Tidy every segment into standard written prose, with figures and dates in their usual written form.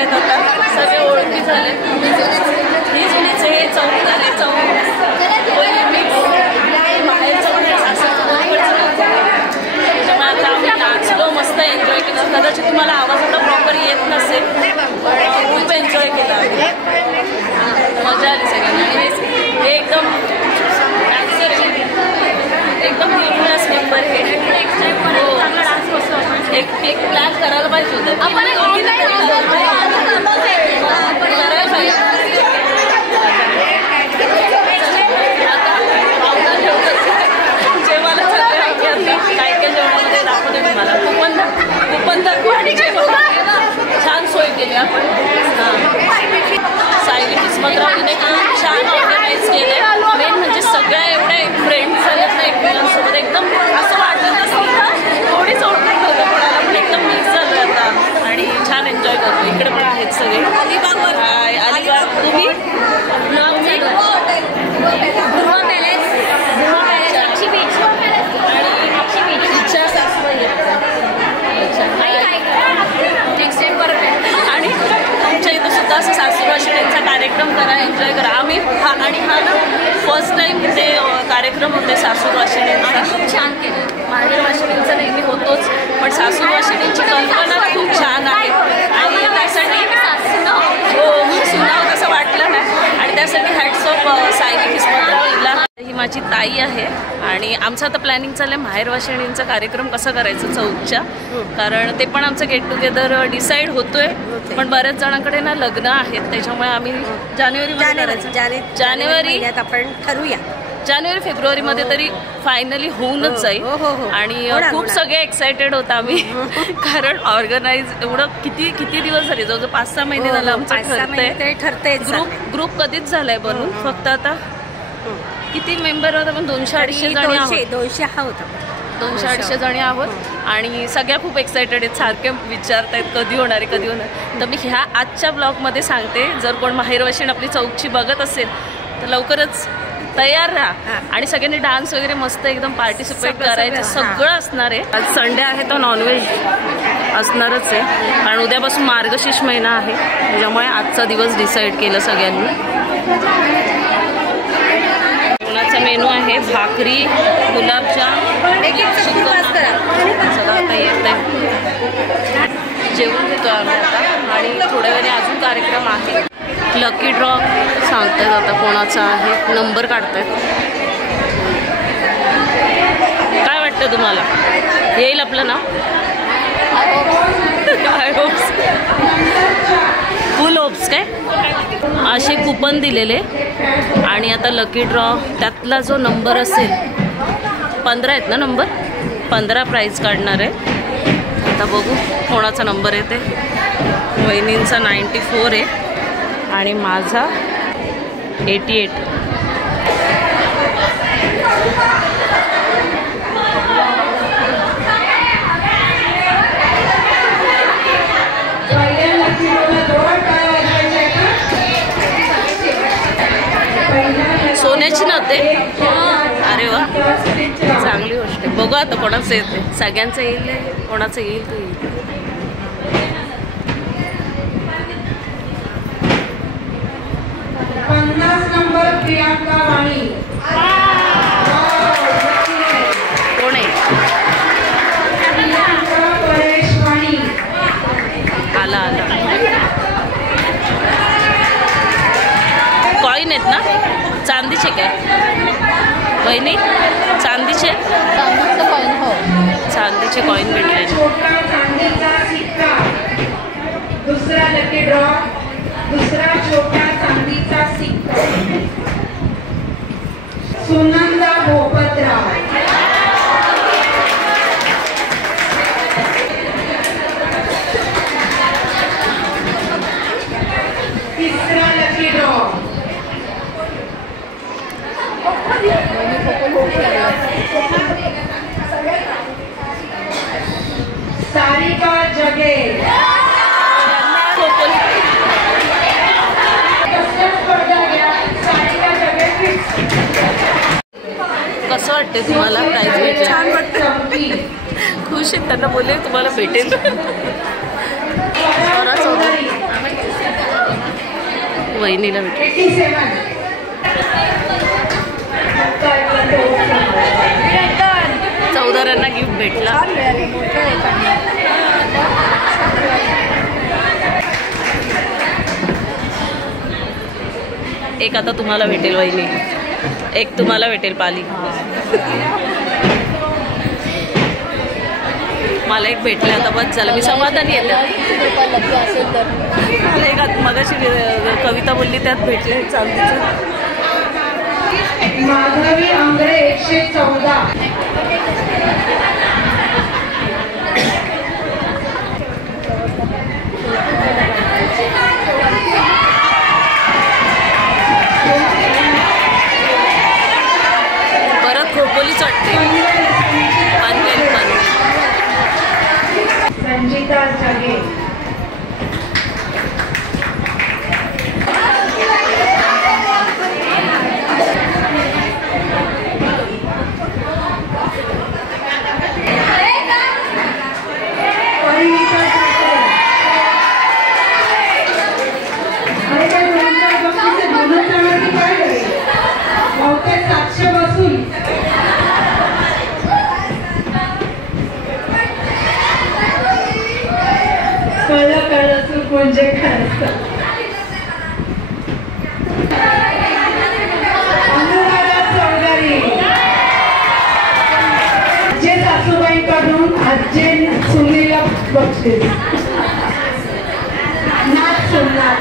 आहेत आता सगळे ओळखी झाले. ही जुनीच हे चौकीदार आहे बाहेरचं पण त्याच्यामुळे आता आम्ही नाचलो मस्त एन्जॉय केलं. कदाचित तुम्हाला आवाज एवढा प्रॉपर येत नसेल पण खूप एन्जॉय केला मजा आली सगळ्यांना. आणि हे एकदम एकदम मिडल क्लास मेंबर हे एक प्लॅन करायला पाहिजे होतं करायला पाहिजे. जेवायला काय काय जेवणामध्ये दाखवते तुम्हाला कुपन दाखवू आणि छान सोय केली आपण. सायली किस्मतरावने खूप छान ऑर्गनाईज केले. मेन म्हणजे सगळ्या एवढ्या फ्रेंड्स झाल्यात ना एकमेकांसोबत एकदम असं वाटत नसतं थोडीच ओळखत होतं कोणाला पण एकदम मिक्स झालं आता आणि छान एन्जॉय करतो. इकडे पण आहेत सगळे अलिबाग. तुम्ही आणि तुमच्या इथं सुद्धा असं सासूरवाशिणींचा कार्यक्रम करा एन्जॉय करा. आम्ही हा ना फर्स्ट टाइम इथे कार्यक्रम होते सासूरवाशिणींचा. खूप छान केलं. माहेर वाशिणींचा नेहमी होतोच पण सासूरवाशिणींची कल्पना खूप छान आहे आणि त्यासाठी हो सुनाव तसं वाटलं नाही आणि त्यासाठी हॅट्स ऑफ सायली किस्मतराव हिला. ही माझी ताई आहे आणि आमचं आता प्लॅनिंग चाललं आहे माहेर वाशिणींचा कार्यक्रम कसं करायचं चौकच्या. कारण ते पण आमचं गेट टुगेदर डिसाईड होतोय पण बऱ्याच जणांकडे ना लग्न आहेत त्याच्यामुळे आम्ही जानेवारी आपण ठरवूया. जानेवारी फेब्रुवारीमध्ये तरी फायनली होऊनच जाईल. आणि खूप सगळे एक्सायटेड होता आम्ही कारण ऑर्गनाईज एवढं किती दिवस झाले जवळजवळ 5-6 महिने झालं आमचं ठरतंय. ग्रुप कधीच झालाय बनून फक्त आता किती मेंबर होता पण 200-250 जणी आहोत. 200-250 जणी आहोत आणि सगळ्या खूप एक्सायटेड आहेत. सारखे विचारतायत कधी होणार आहे कधी होणार. तर मी ह्या आजच्या ब्लॉगमध्ये सांगते जर कोण माहेर वाशिण आपली चौकची बघत असेल तर लवकरच तयार राहा आणि सगळ्यांनी डान्स वगैरे मस्त एकदम पार्टिसिपेट करायचं सगळं असणार आहे. आज संडे आहे तर नॉनव्हेज असणारच आहे कारण उद्यापासून मार्गशीर्ष महिना आहे त्याच्यामुळे आजचा दिवस डिसाईड केलं सगळ्यांनी. जेवणाचा मेनू आहे भाकरी गुलाबजाम सगळं आता येत आहे. जेवण घेतो आम्ही आता आणि थोड्या वेळाने अजून कार्यक्रम आहे. लकी ड्रॉ सांगतायत आता कोणाचा आहे नंबर काढतायत. काय वाटतं तुम्हाला येईल आपलं नाव? आय होप्स फुल होप्स काय असे कुपन दिलेले आणि आता लकी ड्रॉ त्यातला जो नंबर असेल 15 आहेत ना नंबर 15 प्राईज काढणार आहे. आता बघू कोणाचा नंबर येते. वहिनींचा 94 आहे आणि माझा 88. सोन्याची नव्हते. अरे वा चांगली गोष्ट आहे. बघू आता कोणाचं येते. सगळ्यांचं येईल कोणाचं येईल तो येईल. प्रियांका वाणी कोण आहे? आला कॉईन आहेत ना चांदीचे काय बहिणी? चांदीचे कॉईन हो चांदीचे कॉईन भेटले. दुसरा लकी ड्रॉ दुसरा छोटा चांदीचा सिक्का सुनंदा भोपतराव. तिसरा लकी ड्रॉ सारिका जगे. कसं वाटते तुम्हाला प्राईज भेटेल? छान वाटतं. खुश आहेत त्यांना बोलले तुम्हाला भेटेल. वहिनीला भेटले. 87. चौदारांना गिफ्ट भेटला. एक आता तुम्हाला भेटेल वहिनी, एक तुम्हाला भेटेल पाली. मला एक भेटले आता बस झालं, मी समाधानी येते. मला एक मगाशी कविता बोलली त्यात भेटले चांदीचं. माधवी आंग्रे 114. परत खोपोली चटते. पनवेल संजिता जगे. म्हणजे काय असतं. अनुराधा चौधरी. आजी सासूबाईंकडून आजी सुनीला बक्षीस. नाच सुननाथ.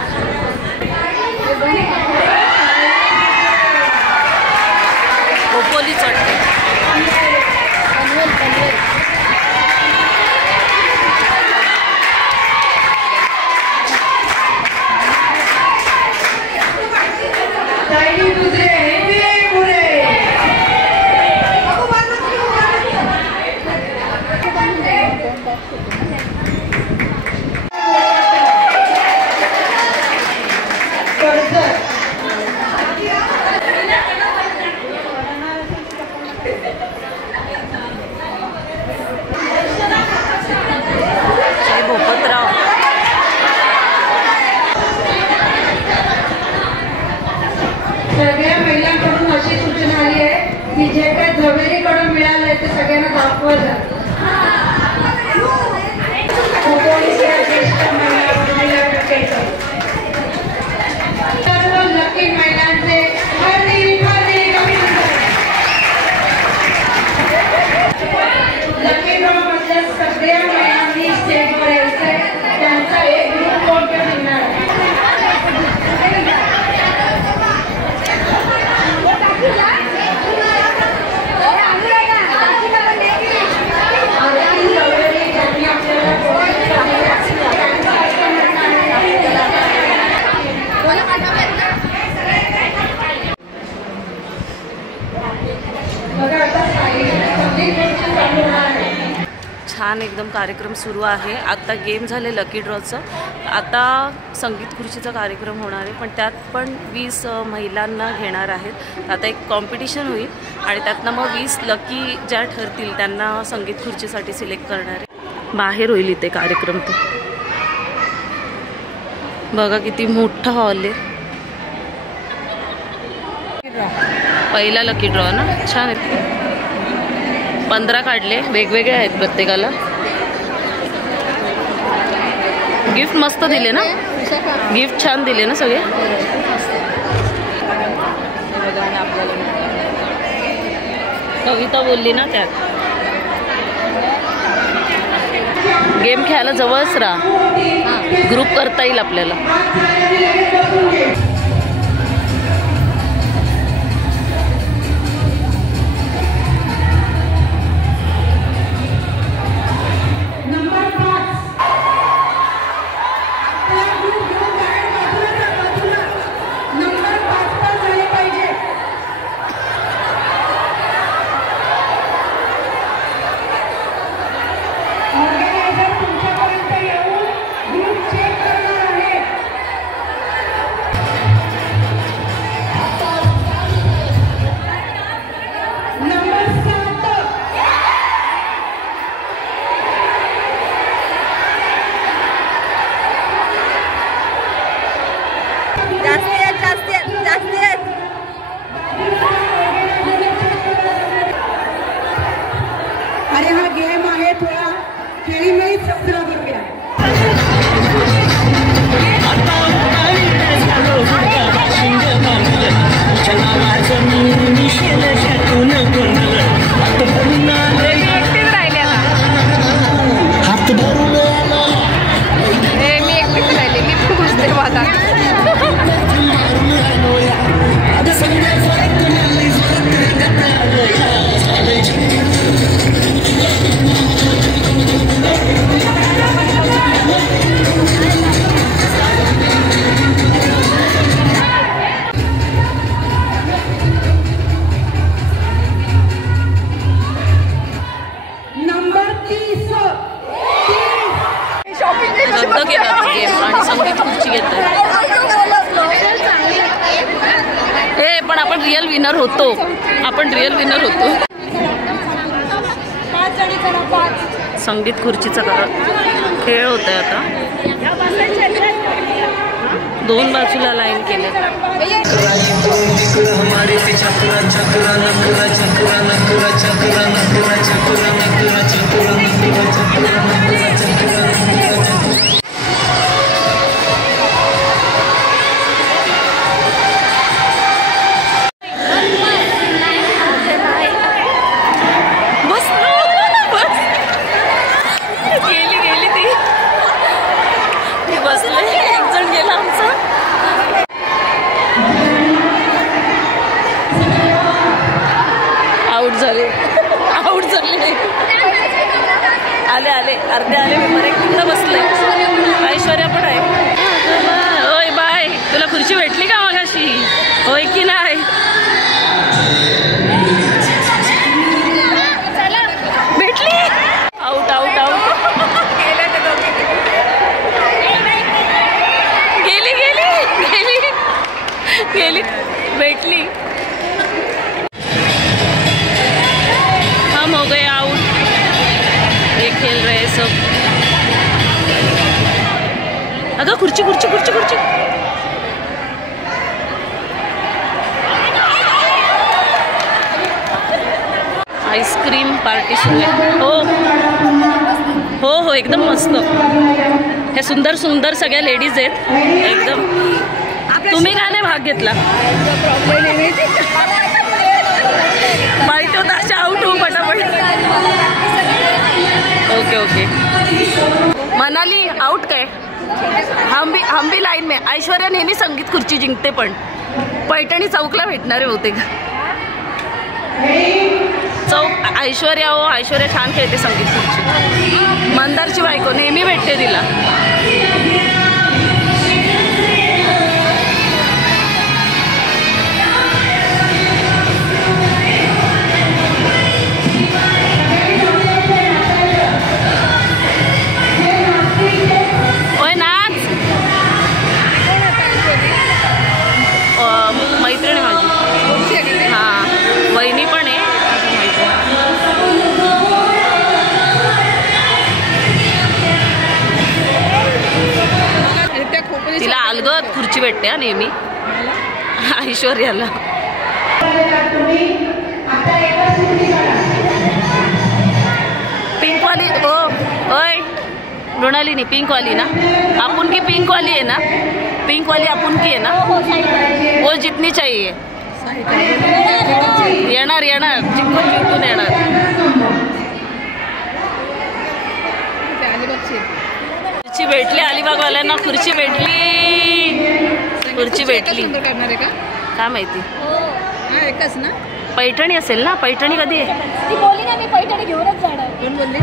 खोपोली चटते. सगळ्या महिलांकडून अशी सूचना आली आहे की जे काही झवेरीकडून मिळालंय ते सगळ्यांना दाखवलं. सर्व लकी महिलांचे लकी ड्रॉ मधल्या सगळ्या महिलांनी स्टेजवर यायचंय. त्यांचा एक ग्रुप कोणत्या मिळणार आहे. छान एकदम कार्यक्रम सुरू आहे. आता गेम झाले लकी ड्रॉचं. आता संगीत खुर्चीचा कार्यक्रम होणार आहे, पण त्यात पण 20 महिलांना घेणार आहेत. आता एक कॉम्पिटिशन होईल आणि त्यातनं मग 20 लकी ज्या ठरतील त्यांना संगीत खुर्चीसाठी सिलेक्ट करणार आहे. बाहेर होईल इथे कार्यक्रम. तो बघा किती मोठा हॉल आहे. पहिला लकी ड्रॉ ना, छान आहे. 15 काढले, वेगवेगळे आहेत प्रत्येकाला. गिफ्ट मस्त दिले ना, गिफ्ट छान दिले ना सगळे. कविता बोलली ना त्यात. गेम खेळायला जवळच राहा, ग्रुप करता येईल आपल्याला. आपण रिअल विनर होतो. आपण रिअल विनर होतो. संगीत खुर्चीचा खेळ होत आहे आता. 2 बाजूला लाईन केले. आउट झाले. आले अर्धे आले. पेपर एक तिकडं बसले. ऐश्वर्या पण आहे. होय बाय. तुला खुर्ची भेटली का मगाशी? होय की नाही? भेटली. Out out out. गेली गेली गेली गेली. भेटली. हम हो गए आउट. ये खेल रहे सब. अगं खुर्ची खुर्ची खुर्ची खुर्ची. आईस्क्रीम पार्टी सुरू आहे. हो हो हो एकदम मस्त. हे सुंदर सुंदर सगळ्या लेडीज आहेत एकदम. तुम्ही का नाही भाग घेतला? माहिती होता अशा आउट होऊ पटापट. Okay okay. मनाली आउट काय? हम भी लाईन में. ऐश्वर्या नेहमी संगीत खुर्ची जिंकते पण पैठणी चौकला भेटणारे होते का? चौक ऐश्वर्या. हो ऐश्वर्या छान खेळते संगीत खुर्ची. मंदारची बायको नेहमी भेटते तिला. मैत्रिणी माझी. हां वहिनी पण आहे. तिला अलगद खुर्ची भेटते नेहमी. ऐश्वर्याला पिंकवाली. हो ओय मृणालिनी पिंकवाली ना? आपण की पिंकवाली आहे ना? पिंकवाली आपण की आहे ना? वो जितनी चाहिए. येणार येणार. जिंकून जिंकून येणार. खुर्ची भेटली. अलिबागवाल्यांना खुर्ची भेटली. खुर्ची भेटली. काय माहिती. एकच ना? पैठणी असेल ना? पैठणी कधी आहे? ती बोलली ना मी पैठणी घेऊनच जाणार. कोण बोलली?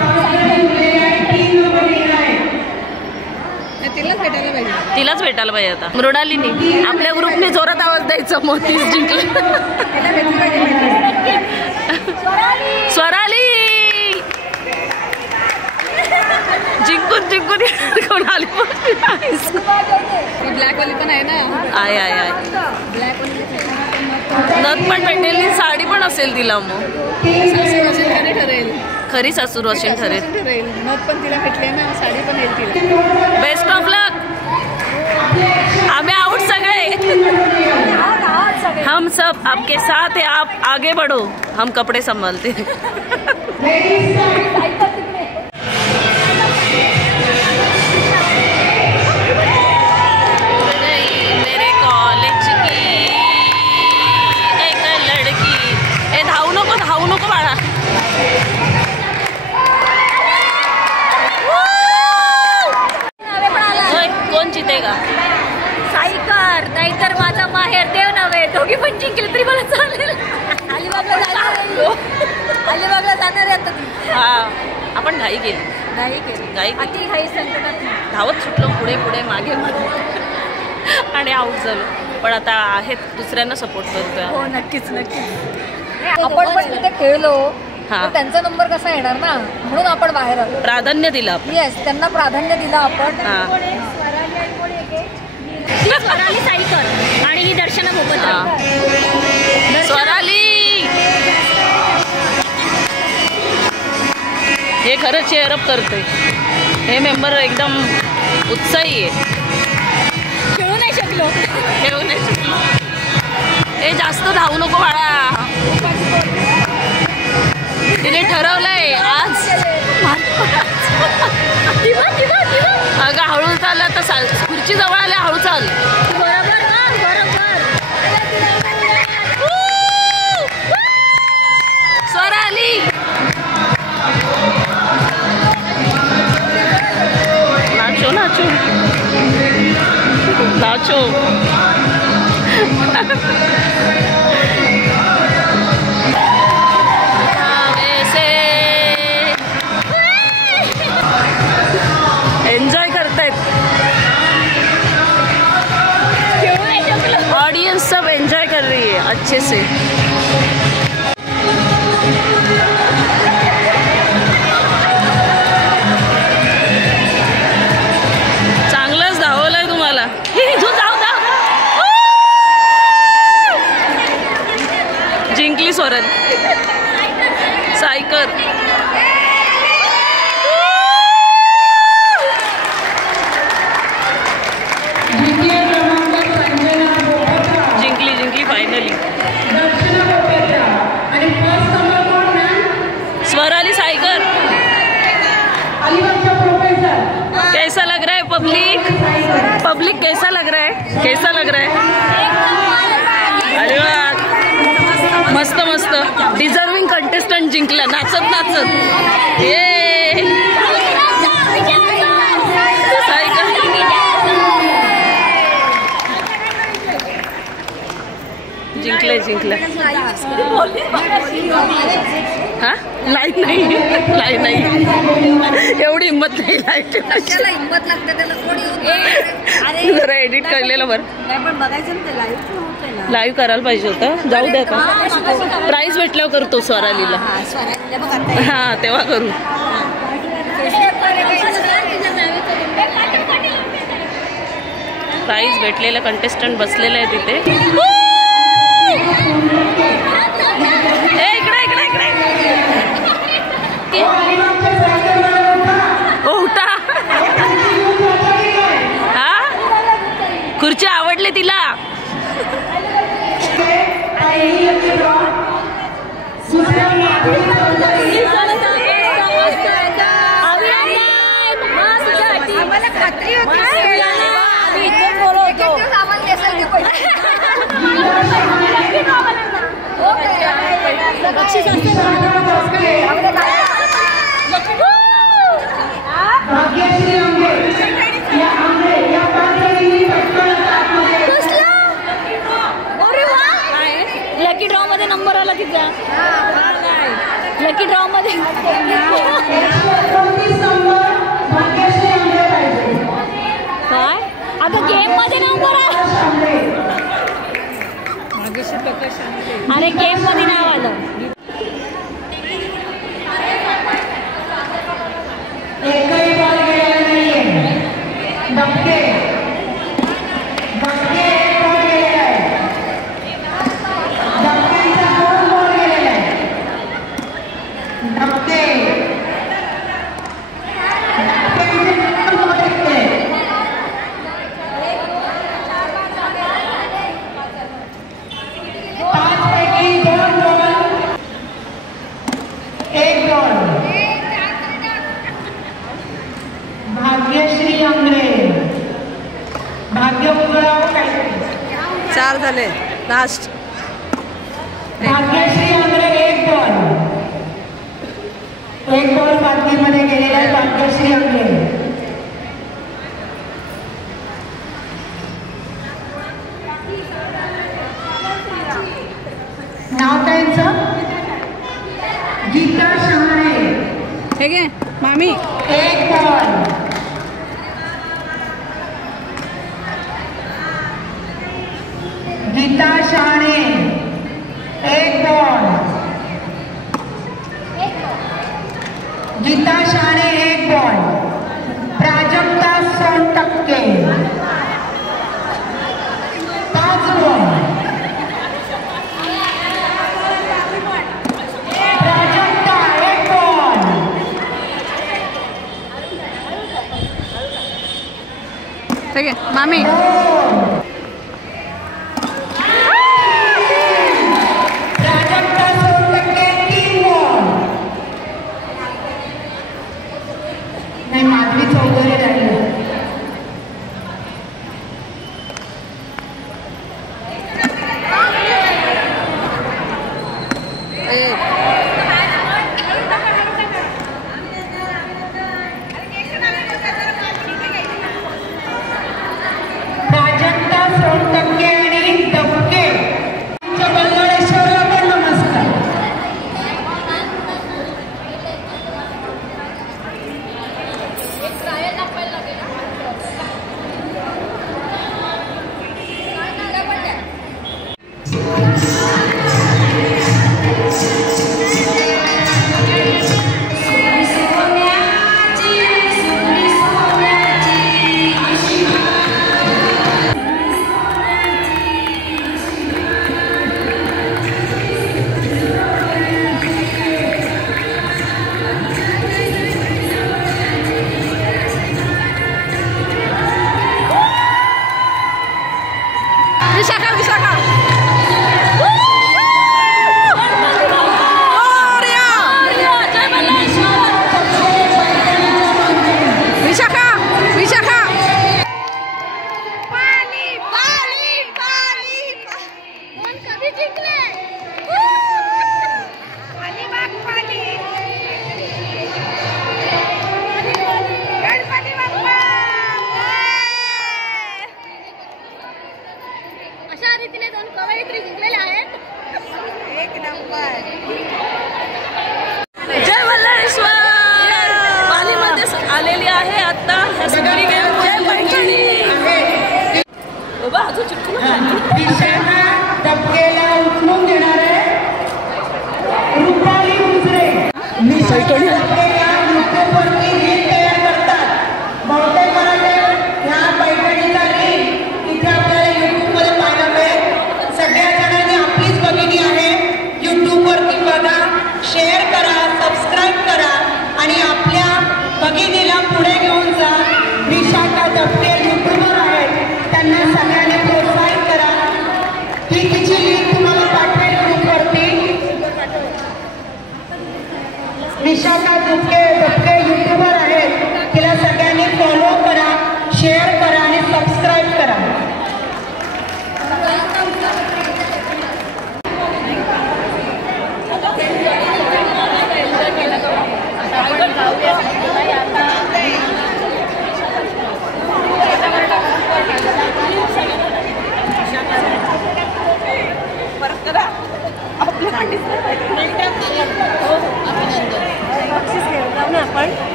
तिलाच भेटायला पाहिजे. तिलाच भेटायला पाहिजे आता. मृणालिनी आपल्या ग्रुपने जोरात आवाज द्यायचा. मोतीच जिंकलं. स्वराली जिंकून जिंकून कोण आली? ब्लॅकवाली पण आहे ना? आहे आहे आहे. नथ पण भेटेल. साडी पण असेल तिला. मग ठरेल. खरी सासूर असेल ठरेल. नथ पण तिला भेटले ना. साडी पण येईल तिला. बेस्ट ऑफ लक. आम्ही आउट सगळे. हम सब आपके साथ है. आप आगे बढ़ो. हम कपड़े संभालते. मेरे कॉलेज की एक लड़की. ए धावू नको बाळा. कोण जितेगा? साईकर नाहीतर माझा माहेर देव नव्हे. दोघी पण जिंकले तरी मला चालेल. अलिबागला जाणार आहे. हा आपण घाई केली. अति घाई संकटात धावत सुटलो. पुढे पुढे मागे आणि आउट झालो. पण आता आहेत दुसऱ्यांना सपोर्ट करतोय. हो नक्कीच नक्कीच. आपण पण तिथे खेळलो. त्यांचा नंबर कसा येणार ना? म्हणून आपण बाहेर आलो. प्राधान्य दिलं. येस त्यांना प्राधान्य दिलं आपण. ती स्वराली साईकर आणि ही दर्शना भोपतराव. स्वराली हे खरंच चेअरअप करते. हे मेंबर एकदम उत्साही आहे. खेळू नाही शकलो. हे जास्त धावू नको बाळा. तिने ठरवलंय आज अगं हळू चाल. आता खुर्ची जवळ आल्या हळू चाल. बरोबर बरोबर. Swarali nacho nacho nacho. Enjoy करतायत ऑडियंस. सब एंजॉय कर रही है अच्छे से. चांगलंच धावलंय तुम्हाला. जिंकली स्वरन सायकर. जिंकली फायनली स्वराली साइकर. कैसा लग रहा है पब्लिक कैसा लग रहा है? कैसा लग रहा है? अरे वाह मस्त मस्त. डिझर्विंग कंटेस्टंट जिंकला नाचत नाचत. ये सायकर जिंकलं. हा लाईट नाही एवढी हिंमत नाही. लाईट हिंमत लागते त्याला थोडी. जरा एडिट करलेलं बरं. पण बघायचं ना लाईव्ह करायला पाहिजे होतं. जाऊ द्या का प्राईज भेटल्यावर करतो स्वरालीला. हा तेव्हा करू. प्राईज भेटलेलं कंटेस्टंट बसलेलं आहे तिथे. इकडे उठा. हा खुर्ची आवडले तिला. लकी ड्रॉ मध्ये नंबर आला तिचा. लकी ड्रॉ मध्ये काय अगं गेम मध्ये नंबर आला. अरे गेम मध्ये नाव आलं. भाग्यश्री आंग्रे, भाग्य उगळाव काय 4 झाले लास्ट. भाग्यश्री आंग्रे एक बॉल बादलीमध्ये गेलेला आहे. भाग्यश्री आंग्रे नाव काय गीता शहाणे. हे घे मामी. एक बॉल. गीता शहाणे एक बॉल. गीता शहाणे एक बॉल. प्राजक्ता 100%. ठीक आहे मामी. नाही माधवी चौधरी राहिली. प्राजक्ता सोनटक्के आणि दबके बल्लाळेश्वरला पण नमस्कार. जय वल्लाळेश्वर वालीमध्ये आलेली आहे आता. दिशांना दबकेला उचलून देणार आहे रुपाली गुजरे. युट्यूबवरती रील तयार करतात. बहुतेक मराठे ह्या पैठणीचा रील तिथे आपल्याला युट्यूबमध्ये पाहायला मिळेल. सगळ्या जणांनी आपलीच भगिनी आहे. युट्यूबवरती बघा, शेअर करा, सबस्क्राईब करा आणि आपल्या भगिनीला पुढे घेऊन जा. विशाखा दबके युट्यूबर आहेत, त्यांना सगळ्यांनी प्रोत्साहित करा. ही तिची लिंक तुम्हाला पाठवेल ग्रुपवरती. विशाखा दबके युट्यूबर आहेत, तिला सगळ्यांनी फॉलो करा, शेअर करा आणि सबस्क्राईब करा.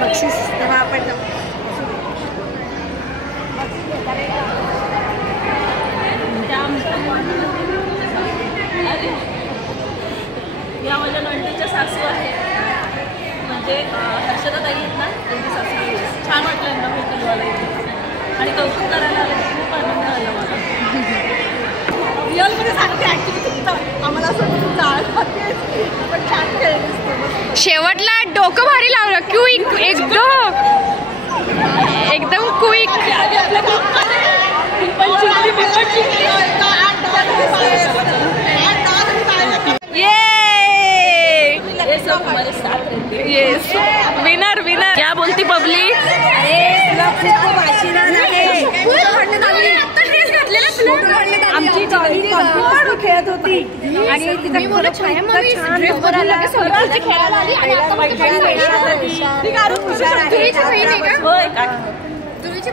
बक्षीस तेव्हा आपण या माझ्या नंदीच्या सासू आहे, म्हणजे हर्षदा ताई आहेत ना, त्यांची सासू. छान वाटलं यांना भेटून मला इथे आणि कौतुक करायला आलं. खूप आनंद आला मला. रिअलमध्ये सांगते ॲक्च्युली तुमचं आम्हाला असं तुमचं पण छान खेळलं. शेवटला डोकं भारी लावलं. क्विक एकदम क्विक. Yes winner winner. क्या बोलती पब्लिक. आमची खेळत होती आणि तिचा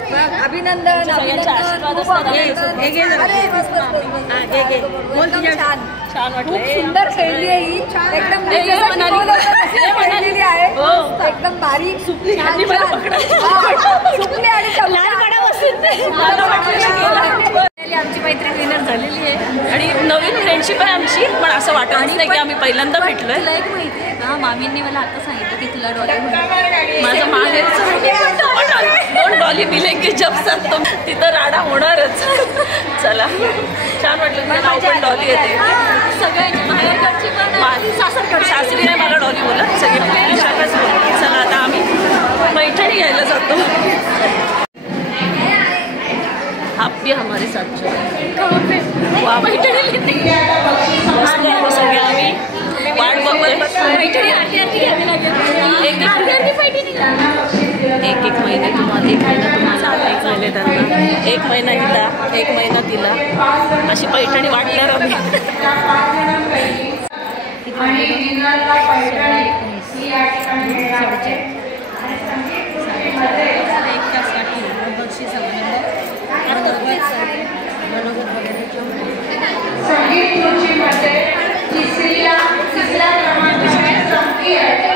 छान अभिनंदन. छान वाटलं. सुंदर खेळली आहे ही. एकदम एकदम बारीक सुकली आणि आमची मैत्रीण विनर झालेली आहे आणि नवीन फ्रेंडशिप आहे आमची. पण असं वाटत नाही की आम्ही पहिल्यांदा भेटलोय. तुला एक माहिती आहे का, मामींनी मला आता सांगितलं की तुला डॉली माझं माहेरचं दोन डॉली मिलेंगे जब साथ, तिथं राडा होणारच. चला छान वाटलं. नाव पण डॉली येते. सगळ्यांची माहेरकडची पण सासरकडे सासरी नाही मला डॉली बोलत, सगळे विशाखाच बोलत. चला आता आम्ही पैठणी घ्यायला जातो. आप भी हमारे साथ चलो। सगळे आम्ही वाट बघतोय। एक महिने तुम्हाला, 1 महिना तुम्हाला, 1 महिने त्यांना, 1 महिना हिला, 1 महिना तिला, अशी पैठणी वाटणार आम्ही। संगीत खुर्चीमध्ये तिसऱ्या क्रमांकाला चमकी आहे,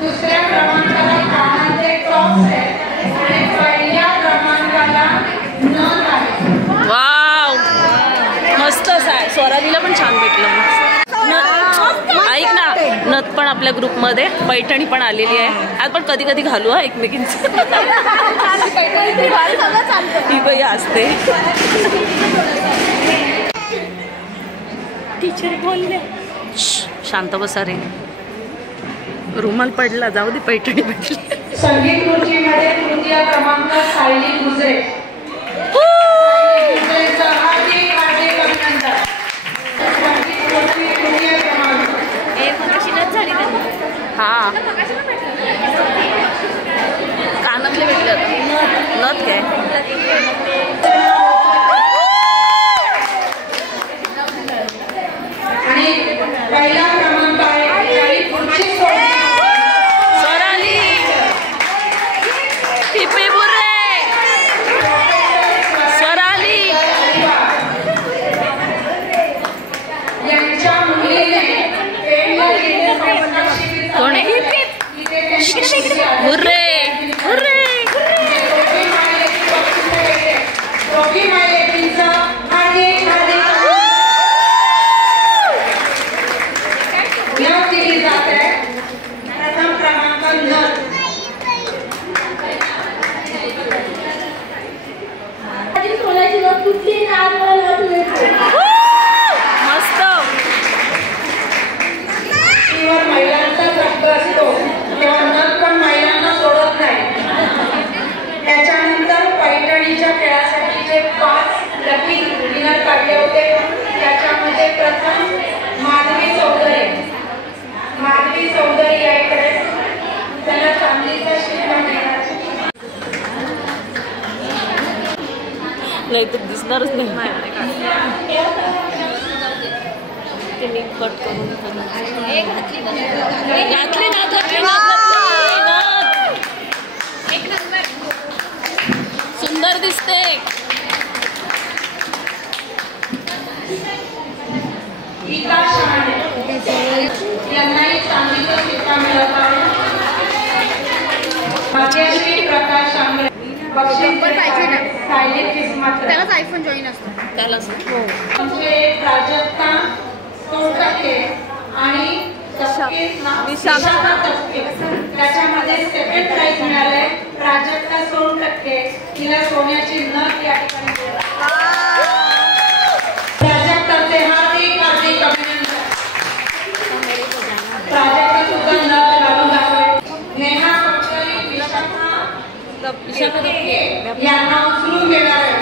दुसऱ्या क्रमांकाला कानाचे टॉप्स आहेत आणि पहिल्या क्रमांकाला नथ आहे। वाव, मस्तच आहे। स्वरालीला पण छान भेटलं। ऐक ना, नथ पण आपल्या ग्रुपमध्ये, पैठणी पण आलेली आहे। आज पण कधी कधी घालू हा एकमेकींचं। ही बाई असते। टीचर बोलले शांत बसा रे, रुमाल पडला, जाऊ दे, पैठणी भेटली। संगीत खुर्चीमध्ये तृतीय क्रमांक सायली गुजरे। हा, कानातले भेटले नथ काय। आणि पहिला क्रमांक आहे स्वराली। हिप्पी बुर्रे स्वराली। यांच्या मुलीने कोण आहे? बुर्रे बुर्रे। दिली जात आहे। प्रथम क्रमांक नथ। मस्त। टीव्हीवर महिलांचा रक्त असतो तेव्हा नथ पण महिलांना सोडत नाही। त्याच्यानंतर पैठणीच्या खेळासाठी जे 5 लकी विनर काढले होते त्याच्यामध्ये प्रथम माधवी चौधरी याकडे त्याला चांदीचा शिल्पा मिळाला। नाही तर दिसणारच नाही। ते मी कट करून घातली ना, सुंदर दिसते। गीता शहाणे यांनाही चांदीचा शिक्का मिळाला आहे। भाग्यश्री प्रकाश आंबळे सायली किस्मत, त्यालाच आयफोन जॉईन असतो त्याला आमचे प्राजक्ता सोनटक्के आणि विशाखा तपके त्याच्यामध्ये सेकंड प्राइज मिळाले। प्राजक्ता सोनटक्के तिला सोन्याची नथ या ठिकाणी प्राजक्ताचे हार्दिक अभिनंदन। प्राजक्ता सुद्धा नथ घालून दाखवले। नेहा पटकरी विशाखा यांना उचलून घेणार आहे।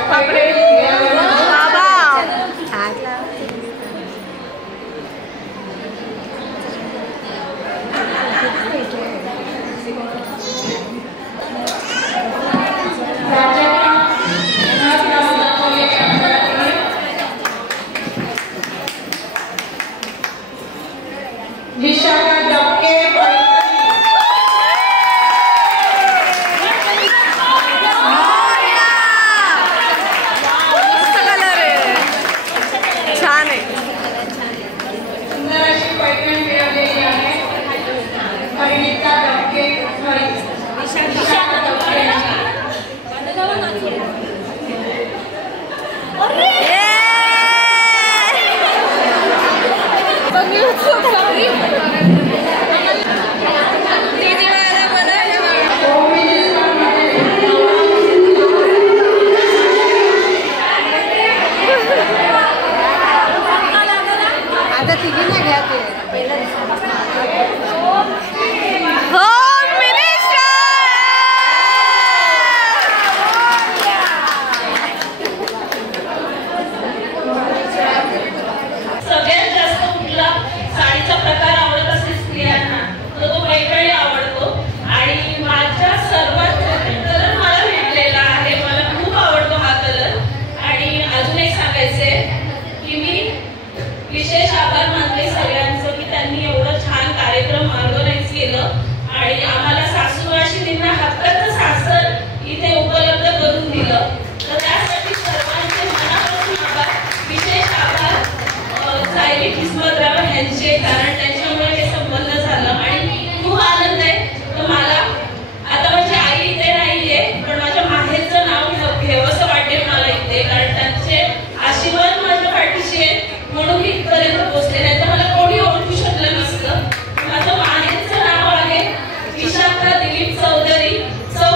विशाखा डबके छान आहे। सुंदर अशी पैठण मिळवलेली आहे। परिणिता डबके विशाखा डबके आता तिघी ना घ्या ते पहिला आहे, कारण त्याच्यामुळे हे संबंध झालं आणि खूप आनंद आहे. तर मला आता माझी आई इथे नाहीये, पण माझ्या माहेरचं नाव घ्यावंसं वाटेल मला इथे, कारण त्यांचे आशीर्वाद माझ्या पाठीशी आहेत म्हणून मी इथपर्यंत पोहोचले. नाही तर मला कोणी ओळखू शकलं नसतं. माझं माहेरचं नाव आहे विशाखा दिलीप चौधरी चौ,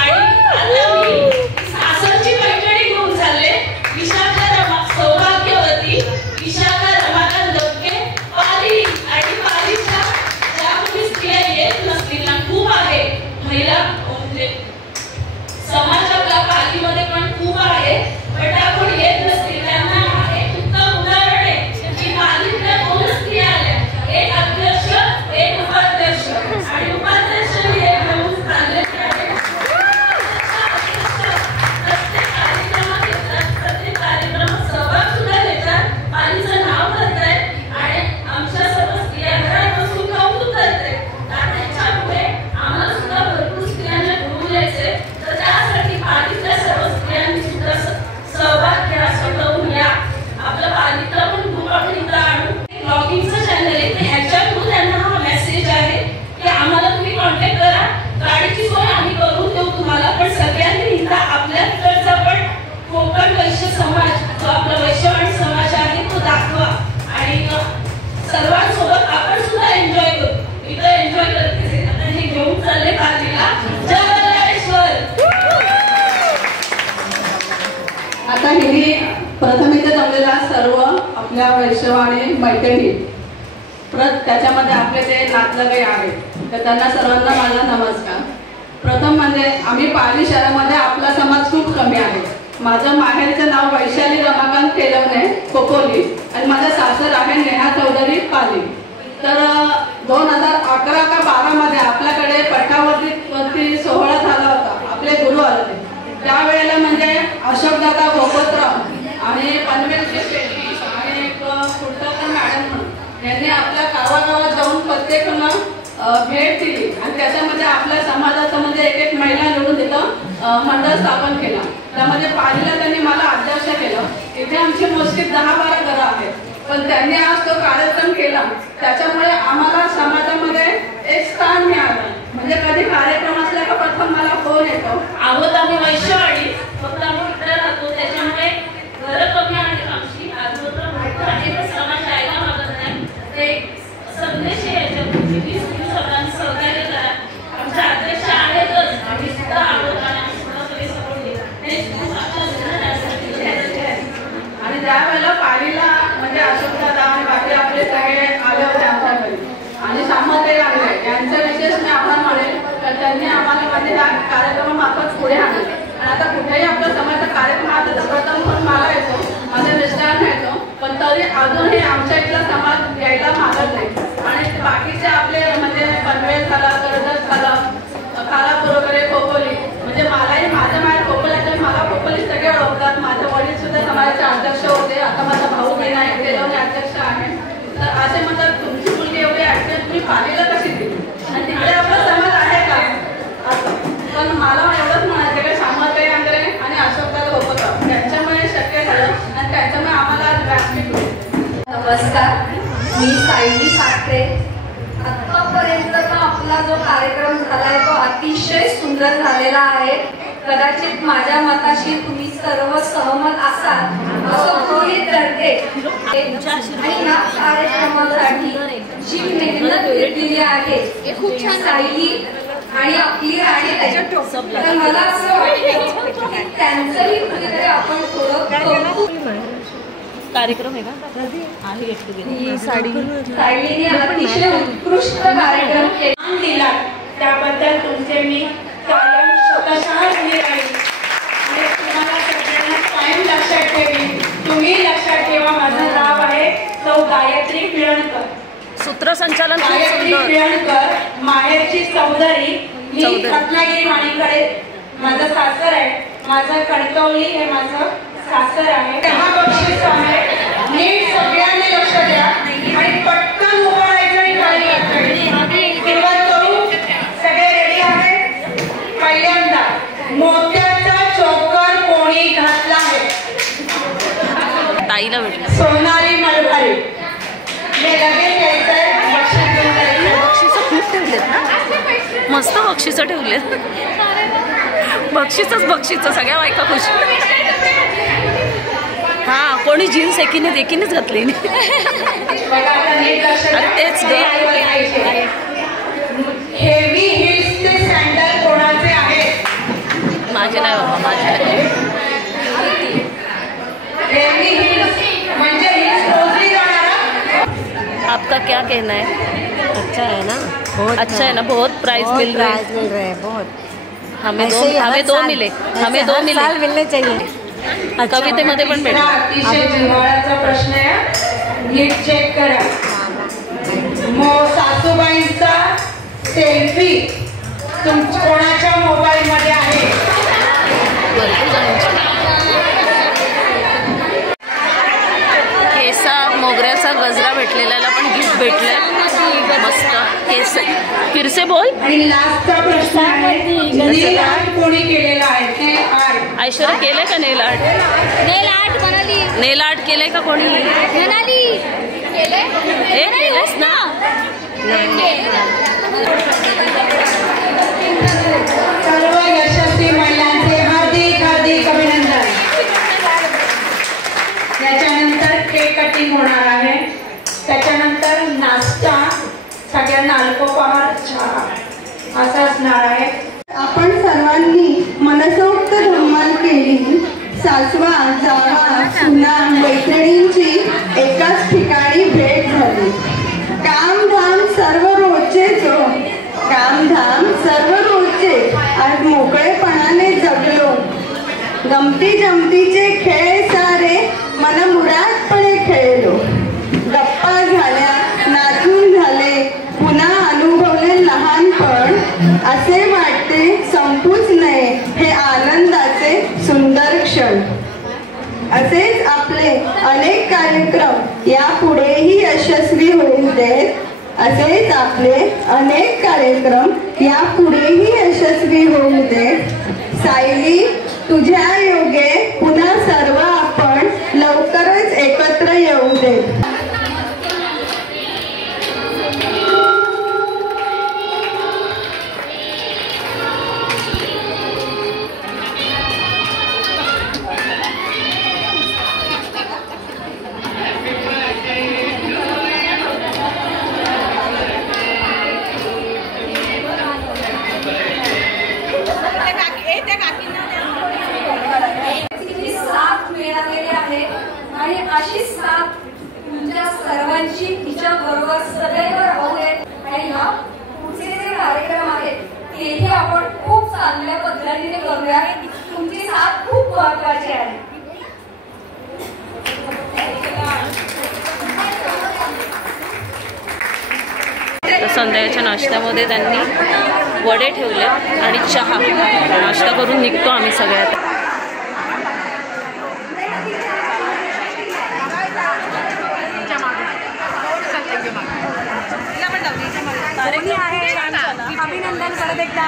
आणि आता मी सासरची पैठणी घेऊन चालले. विशाखा सौभाग्यवती विशाखा रमाकांत दत्ते पाली, आणि पालीच्या ज्या कोणी स्त्रिया येत नसतील ना, खूप आहे महिला म्हणजे समाज आपला पालीमध्ये पण खूप आहे, पण त्या कोणी येत नसतील त्यांना एक उत्तम उदाहरण आहे की पालीतल्या 2 स्त्रिया आल्या, एक अध्यक्ष एक उपाध्यक्ष, आणि उपाध्यक्ष हे घेऊन चालले. प्रत्येक कार्यक्रमात येतात, प्रत्येक कार्यक्रमात सहभाग सुद्धा घेतात, पालीचं नाव करतायत आणि आमच्या सर्व स्त्रिया घरात बसून कौतुक करतायत. त्याच्यामुळे आम्हाला सुद्धा भरपूर स्त्रियांना घेऊन यायचे. तर त्यासाठी पालीतल्या सर्व स्त्रियांनी सुद्धा सहभाग घ्या, स्वतःहून या. आपलं पालिका पण खूप आपण इथं आणू. ब्लॉगिंगचं चॅनल आहे, ह्याच्या थ्रू त्यांना हा मेसेज आहे की आम्हाला तुम्ही कॉन्टॅक्ट करा, गाडीची सोय आम्ही करून देऊ तुम्हाला, पण सगळ्यांनी इथं आपल्या तिकडचा पण कोकण वैश्य समाज जो आपला वैश्यवाणी समाज आहे तो दाखवा आणि सर्वांसोबत आपण सुद्धा एन्जॉय करू. इथं एन्जॉय करते आता हे घेऊन चालले पालीला. जय बल्लाळेश्वर. आता हिने प्रथम इथे जमलेला सर्व आपल्या वैश्यवाणी मैत्रिणी त्याच्यामध्ये आपले जे नातलगे आहेत तर त्यांना सर्वांना माझा नमस्कार. प्रथम म्हणजे आम्ही पाली शहरामध्ये आपला समाज खूप कमी आहे. माझं माहेरचं नाव वैशाली रमाकांत केलवणे खोपोली आणि माझं सासर आहे नेहा चौधरी पाली. तर 2011 का 12 मध्ये आपल्याकडे पट्टावरती सोहळा झाला होता. आपले गुरु आले त्यावेळेला म्हणजे अशोकदादा गोपतराव आणि पनवेलचे शेट्टी आणि एक कुडतकर मॅडम यांनी आपल्या गावागावात जाऊन प्रत्येकांना भेट दिली आणि त्याच्यामध्ये आपल्या समाजाचं म्हणजे एक महिला निवडून तिथं मंडळ स्थापन केला. त्यामध्ये पालीला त्यांनी मला अध्यक्ष केलं. इथे आमची मोजकी 10-12 घरं आहेत, पण त्यांनी आज तो कार्यक्रम केला. त्याच्यामुळे आम्हाला समाजामध्ये एक स्थान मिळालं. म्हणजे कधी कार्यक्रम असला का प्रथम मला फोन येतो. आहोत आम्ही वैश्यवाडी, फक्त आम्ही इकडे राहतो त्याच्यामुळे घरं कमी आहेत आमची. आजोबा मोठं आहे पण समाज यायला मागत नाही. ते संदेश याच्यापूर्वी सर्वांनी सहकार्य करा. आमच्या अध्यक्ष आहेतच, आम्ही सुद्धा आहोत आणि आम्ही सुद्धा सगळे सपोर्ट देतो. आणि त्यावेळेला पालीला म्हणजे अशोकदादा आणि बाकी आपले सगळे आले होते आमच्या घरी आणि सामते आले. यांचा विशेष मी आपण म्हणेल तर त्यांनी आम्हाला म्हणजे ह्या कार्यक्रमामार्फत पुढे आणले. आणि आता कुठेही आपला समाजाचा कार्यक्रम आता तर प्रथम पण मला येतो, माझ्या मिस्टरांना येतो, पण तरी अजूनही आमच्या इथला समाज यायला मागत नाही. आणि बाकीचे आपले म्हणजे पनवेल झाला, कर्जत झाला, खालापूर वगैरे खोपोली, म्हणजे मलाही माझ्या माहेर खोपोल्याच्या मला खोपोली सगळे ओळखतात. माझे वडील सुद्धा समाजाचे अध्यक्ष होते. आता माझा भाऊ विनायक केलवणे अध्यक्ष आहे. तर असे म्हणतात तुमची मुलगी एवढी ऍक्टिव्ह तुम्ही पालीला कशी दिली आणि तिकडे आपला समाज आहे का असं. पण मला एवढंच म्हणायचं की सामते आंग्रे आणि अशोकदादा गोपतराव त्यांच्यामुळे शक्य झालं आणि त्याच्यामुळे आम्हाला व्यासपीठ होते. नमस्कार, मी सायली साखरे. आतापर्यंतचा आपला जो कार्यक्रम झालाय तो अतिशय सुंदर झालेला आहे. कदाचित माझ्या मताशी तुम्ही सर्व सहमत असाल असं गृहीत धरते. आणि या कार्यक्रमासाठी जी मेहनत घेतलेली आहे खूप छान सायली आणि आपली राणी, तर मला असं वाटतं की त्यांचंही कुठेतरी आपण थोडं कार्यक्रम आहे का सायलीने अतिशय उत्कृष्ट कार्यक्रम दिला त्याबद्दल तुमचे मी कायम शतशः ऋणी राहील. आणि तुम्हाला सगळ्यांना कायम लक्षात ठेवी. तुम्ही लक्षात ठेवा माझं नाव आहे सौ गायत्री पिळणकर. सूत्रसंचालन गायत्री पिळणकर, माहेरची चौधरी. मी रत्नागिरी वाणीकडे माझं सासर आहे. माझं कणकवली हे माझं सासर आहे. हा बक्षीस आहे. नीट सगळ्यांनी लक्ष द्या आणि पटकन उभं राहायचं आणि गाणी सुरुवात करू. सगळे रेडी आहेत. पहिल्यांदा मोत्याचा चोकर कोणी घातला आहे? ताईला भेटलं. सोनाली मलभारी. लगेच यायचंय, बक्षीस घेऊन जायचंय. बक्षिसं खूप ठेवलेत ना, मस्त बक्षिसं ठेवलेत. बक्षिसं सगळ्या बायका खुश. हा, कोणी जीन्स एकीनेच घातली. अरे तेच हेवी हिल्सचे सँडल कोणाचे आहेत? माझे नाही बाबा, माझे. हेवी हिल्स म्हणजे हिल्स टोचली जाणार. आपका क्या कहना है? अच्छा है ना, बहुत अच्छा है ना, बहुत प्राइस मिल रहा है, बहुत. हमें दो मिले. साल मिलने चाहिए. कवितेमध्ये पण भेटला. अतिशय जिव्हाळ्याचा प्रश्न आहे, नीट चेक करा. सासूबाईंचा सेल्फी कोणाच्या मोबाईल मध्ये आहे? केसा मोगऱ्याचा गजरा भेटलेला पण गिफ्ट भेटलंय मस्त. केस फिरसे बोल. आणि लास्टचा प्रश्न आहे, नेल आर्ट कोणी केलेला आहे? नेल आर्ट. ऐश्वर्या केलंय का नेल आर्ट? नेल आर्ट केलंय का कोणी? केलंयस ना. सर्व यशस्वी महिलांचे हार्दिक अभिनंदन. याच्यानंतर केक कटिंग होणार आहे, त्याच्यानंतर नाश्ता, सगळ्यांना अल्पोपहार चहा असं असणार आहे. आपण सर्वांनी मनसोक्त धमाल केली. सासवा जावा सुना मैत्रिणींची एकाच ठिकाणी भेट झाली. कामधाम सर्व रोजचे आज मोकळेपणाने जगलो. गमती जमतीचे खेळ सारे मनमुरादपणे खेळलो. गप्पा झाल्या, नाचून झाले, पुन्हा अनुभवले लहानपण. असे वाटते संपूच नये हे आनंदाचे सुंदर क्षण. असेच आपले अनेक कार्यक्रम यापुढेही यशस्वी होऊ देत. असेच आपले अनेक कार्यक्रम यापुढेही यशस्वी होऊ देत. सायली, तुझ्या योगे पुन्हा सर्व आपण लवकरच एकत्र येऊ देत. साथ मिळालेली आहे आणि अशी साथ तुमच्या सर्वांची तिच्या बरोबर सदैव राहू दे. आणि हा पुढचे जे कार्यक्रम आहेत तेही आपण खूप चांगल्या पद्धतीने करूया. तुमची साथ खूप महत्वाची आहे. तर संध्याच्या नाश्त्यामध्ये त्यांनी वडे ठेवले आणि चहा. नाश्ता करून निघतो आम्ही सगळ्यात. अभिनंदन परत एकदा.